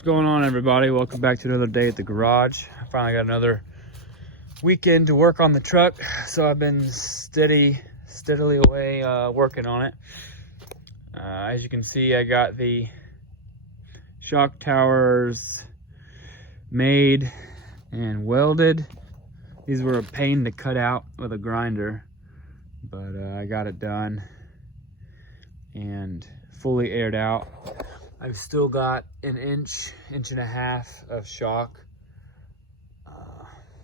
What's going on, everybody? Welcome back to another day at the garage. I finally got another weekend to work on the truck, so I've been steadily away working on it. As you can see, I got the shock towers made and welded. These were a pain to cut out with a grinder, but I got it done and fully aired out. I've still got an inch and a half of shock.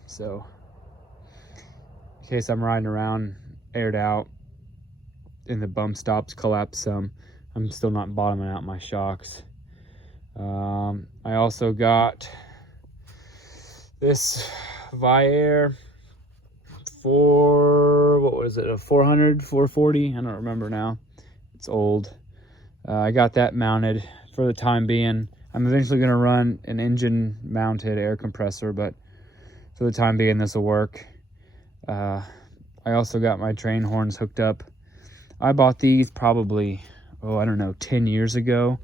So in case I'm riding around aired out and the bump stops collapse some, I'm still not bottoming out my shocks. I also got this Viair a 440? I don't remember now. It's old. I got that mounted for the time being. I'm eventually going to run an engine mounted air compressor, but for the time being this will work. I also got my train horns hooked up. I bought these probably, 10 years ago,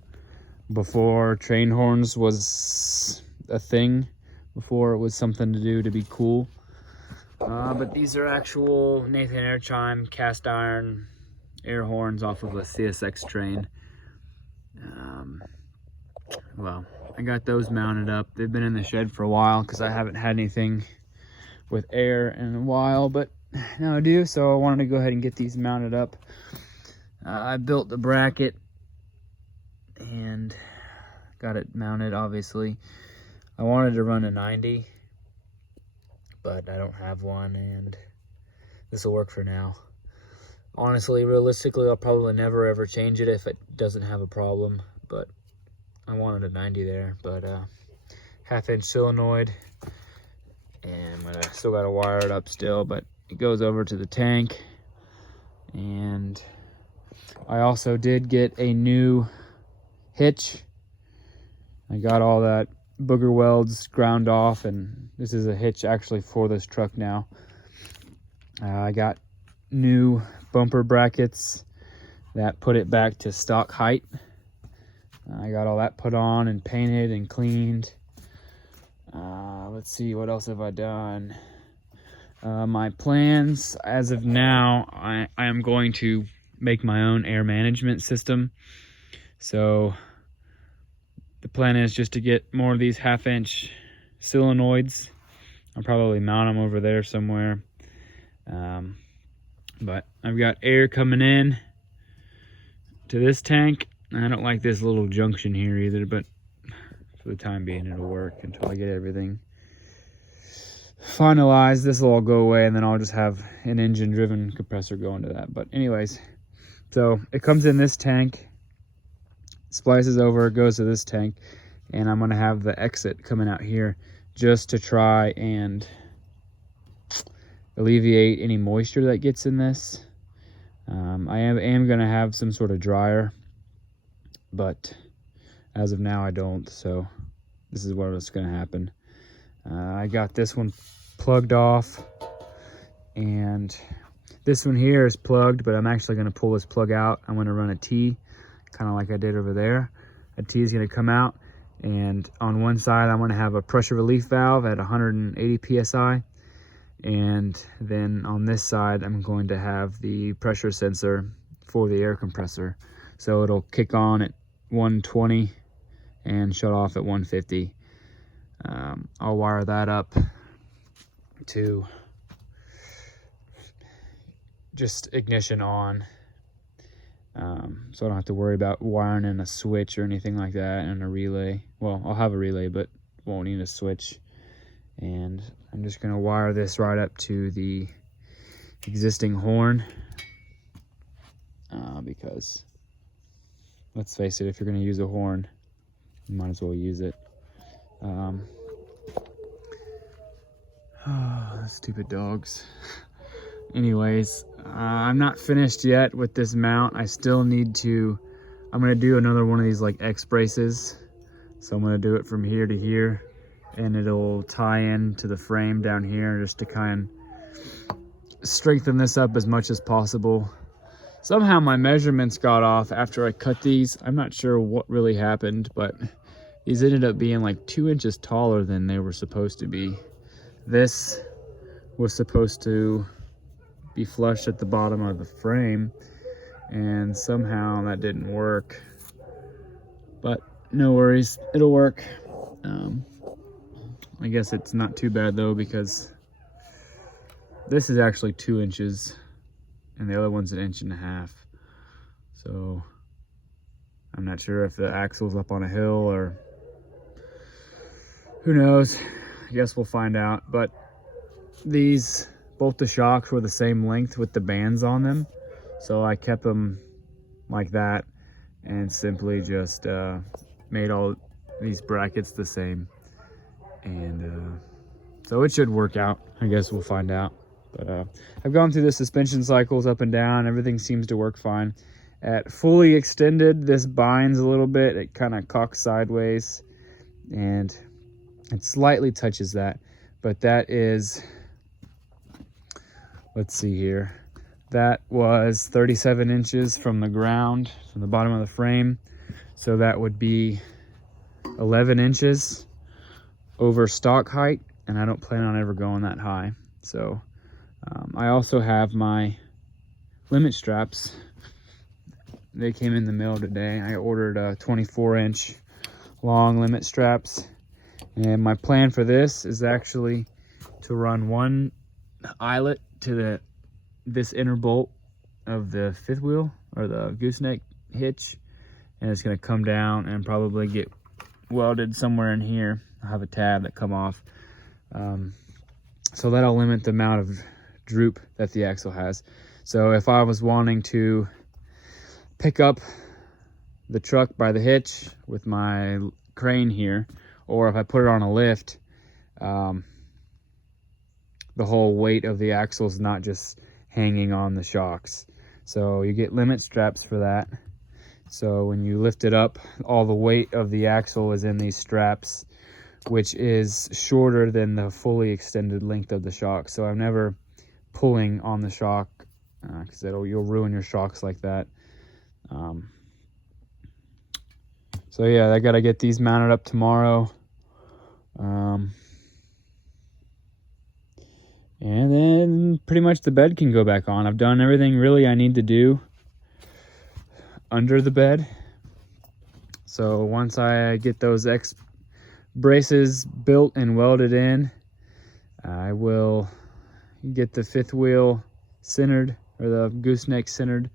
before train horns was a thing, before it was something to do to be cool. But these are actual Nathan Airchime cast iron air horns off of a CSX train. Well, I got those mounted up. They've been in the shed for a while because I haven't had anything with air in a while, but now I do, so I wanted to go ahead and get these mounted up. I built the bracket and got it mounted, obviously. I wanted to run a 90, but I don't have one, and this will work for now. Honestly, realistically, I'll probably never ever change it if it doesn't have a problem, but I wanted a 90 there. But half-inch solenoid, and I still got to wire it up still, but it goes over to the tank. And I also did get a new hitch. I got all that booger welds ground off, and this is a hitch actually for this truck now. I got new bumper brackets that put it back to stock height. I got all that put on and painted and cleaned. Let's see, what else have I done? My plans as of now, I am going to make my own air management system. So the plan is just to get more of these half-inch solenoids. I'll probably mount them over there somewhere. But I've got air coming in to this tank. I don't like this little junction here either, but for the time being it'll work until I get everything finalized. This will all go away, and then I'll just have an engine driven compressor go into that. But anyways, so it comes in this tank, splices over, goes to this tank, and I'm gonna have the exit coming out here just to try and alleviate any moisture that gets in this. I am gonna have some sort of dryer, but as of now I don't, so this is what's gonna happen. I got this one plugged off, and this one here is plugged, but I'm actually gonna pull this plug out. I'm gonna run a T, kind of like I did over there. A T is gonna come out, and on one side I'm gonna have a pressure relief valve at 180 PSI. And then on this side, I'm going to have the pressure sensor for the air compressor. So it'll kick on at 120 and shut off at 150. I'll wire that up to just ignition on. So I don't have to worry about wiring in a switch or anything like that, and a relay. Well, I'll have a relay, but won't need a switch. And I'm just going to wire this right up to the existing horn, because let's face it, if you're going to use a horn, you might as well use it. Stupid dogs. Anyways, I'm not finished yet with this mount. I still need to, I'm going to do another one of these like X braces. So I'm going to do it from here to here, and it'll tie in to the frame down here just to kind of strengthen this up as much as possible. Somehow my measurements got off after I cut these. I'm not sure what really happened, but these ended up being like 2 inches taller than they were supposed to be. This was supposed to be flush at the bottom of the frame, and somehow that didn't work. But no worries, it'll work. I guess it's not too bad though, because this is actually 2 inches and the other one's 1.5 inches. So I'm not sure if the axle's up on a hill or who knows. I guess we'll find out. But both the shocks were the same length with the bands on them, so I kept them like that and simply just made all these brackets the same, and so it should work out. I guess we'll find out. But I've gone through the suspension cycles up and down. Everything seems to work fine. At fully extended, this binds a little bit. It kind of cocks sideways and it slightly touches that, but that is, let's see here, that was 37 inches from the ground, from the bottom of the frame. So that would be 11 inches over stock height, and I don't plan on ever going that high. So I also have my limit straps. They came in the mail today. I ordered 24-inch long limit straps, and my plan for this is actually to run one eyelet to this inner bolt of the fifth wheel, or the gooseneck hitch, and it's going to come down and probably get welded somewhere in here. I'll have a tab that come off, so that'll limit the amount of droop that the axle has. So if I was wanting to pick up the truck by the hitch with my crane here, or if I put it on a lift, the whole weight of the axle is not just hanging on the shocks. So you get limit straps for that. So when you lift it up, all the weight of the axle is in these straps, which is shorter than the fully extended length of the shock. So I'm never pulling on the shock, because you'll ruin your shocks like that. So yeah, I gotta get these mounted up tomorrow. And then pretty much the bed can go back on. I've done everything really I need to do under the bed. So once I get those X braces built and welded in, I will get the fifth wheel centered, or the gooseneck centered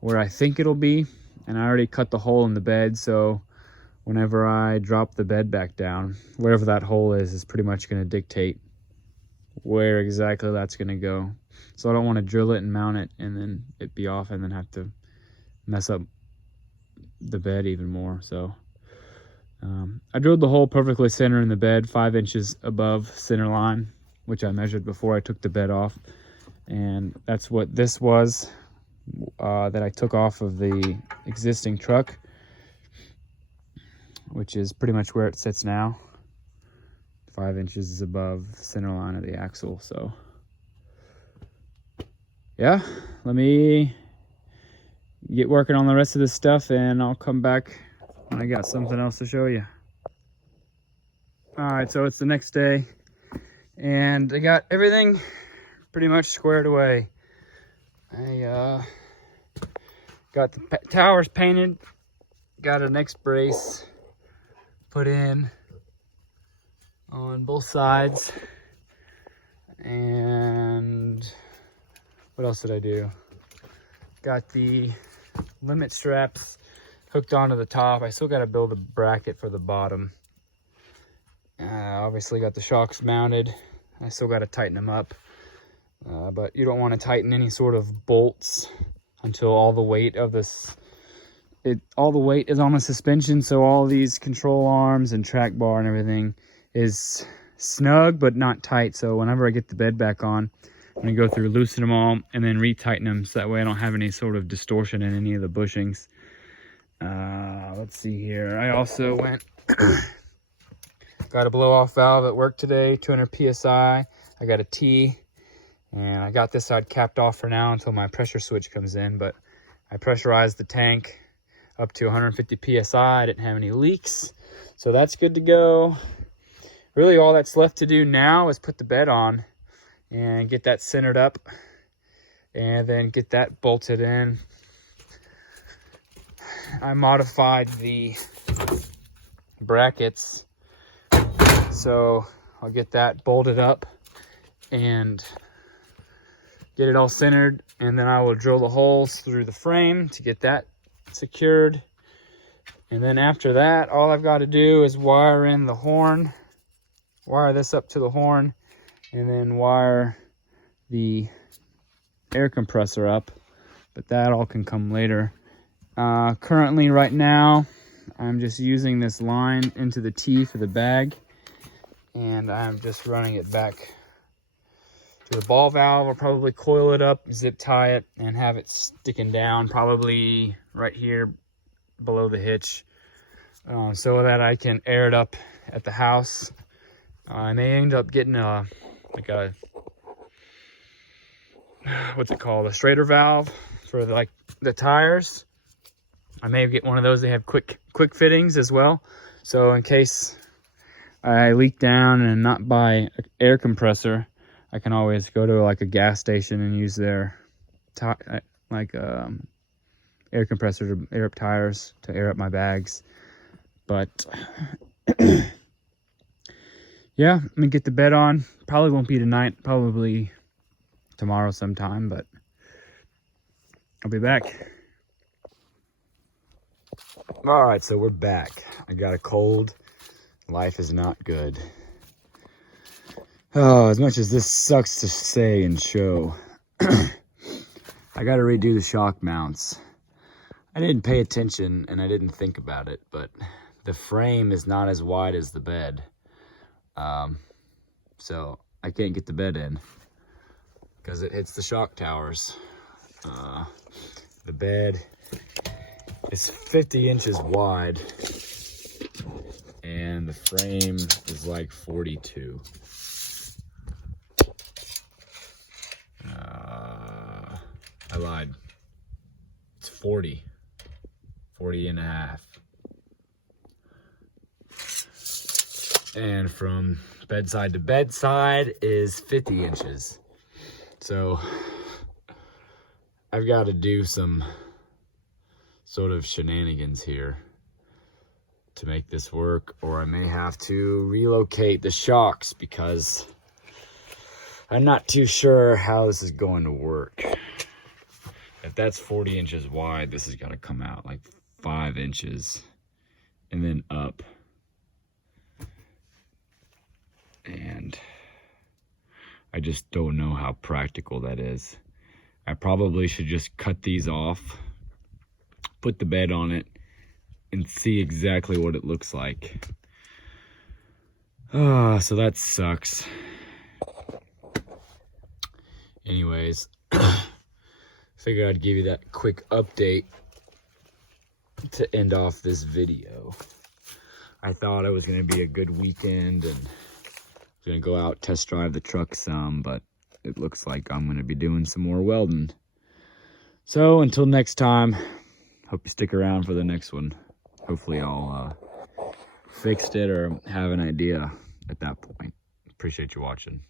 where I think it'll be. And I already cut the hole in the bed, so whenever I drop the bed back down, wherever that hole is pretty much going to dictate where exactly that's going to go. So I don't want to drill it and mount it and then it be off and then have to mess up the bed even more. So I drilled the hole perfectly center in the bed, 5 inches above center line, which I measured before I took the bed off. And that's what this was, that I took off of the existing truck, which is pretty much where it sits now. 5 inches is above the center line of the axle. So yeah, let me get working on the rest of this stuff and I'll come back when I got something else to show you. All right, so it's the next day and I got everything pretty much squared away. I got the towers painted, got an X brace put in on both sides, and what else did I do? Got the limit straps hooked onto the top. I still got to build a bracket for the bottom. Obviously got the shocks mounted. I still got to tighten them up, but you don't want to tighten any sort of bolts until all the weight of this, all the weight is on the suspension. So all these control arms and track bar and everything is snug but not tight. So whenever I get the bed back on, I'm gonna go through, loosen them all, and then retighten them so that way I don't have any sort of distortion in any of the bushings. Let's see here. I also went got a blow off valve at work today, 200 psi. I got a T, and I got this side capped off for now until my pressure switch comes in. But I pressurized the tank up to 150 psi. I didn't have any leaks, So that's good to go. Really all that's left to do now is put the bed on and get that centered up and then get that bolted in. I modified the brackets, so I'll get that bolted up and get it all centered, and then I will drill the holes through the frame to get that secured. And then after that, all I've got to do is wire in the horn, wire this up to the horn, and then wire the air compressor up, but that all can come later. Currently right now I'm just using this line into the T for the bag, and I'm just running it back to the ball valve. I'll probably coil it up, zip tie it, and have it sticking down probably right here below the hitch, so that I can air it up at the house. I may end up getting like a, what's it called, a Schrader valve for the tires. I may get one of those. They have quick fittings as well, so in case I leak down and not buy an air compressor, I can always go to like a gas station and use their air compressor to air up tires, to air up my bags. But yeah, I'm gonna get the bed on. Probably won't be tonight, probably tomorrow sometime, but I'll be back. All right, so we're back. I got a cold. Life is not good. Oh, as much as this sucks to say and show, I got to redo the shock mounts. I didn't pay attention and I didn't think about it, but the frame is not as wide as the bed. So I can't get the bed in because it hits the shock towers. The bed is 50 inches wide and the frame is like 42. I lied. It's 40 and a half. And from bedside to bedside is 50 inches. So I've got to do some sort of shenanigans here to make this work, or I may have to relocate the shocks because I'm not too sure how this is going to work. If that's 40 inches wide, this is gonna come out like 5 inches and then up. And I just don't know how practical that is. I probably should just cut these off, put the bed on it, and see exactly what it looks like. So that sucks. Anyways, figured I'd give you that quick update to end off this video. I thought it was going to be a good weekend and going to go out, test drive the truck some, but it looks like I'm going to be doing some more welding. So until next time, hope you stick around for the next one. Hopefully I'll fixed it or have an idea at that point. Appreciate you watching.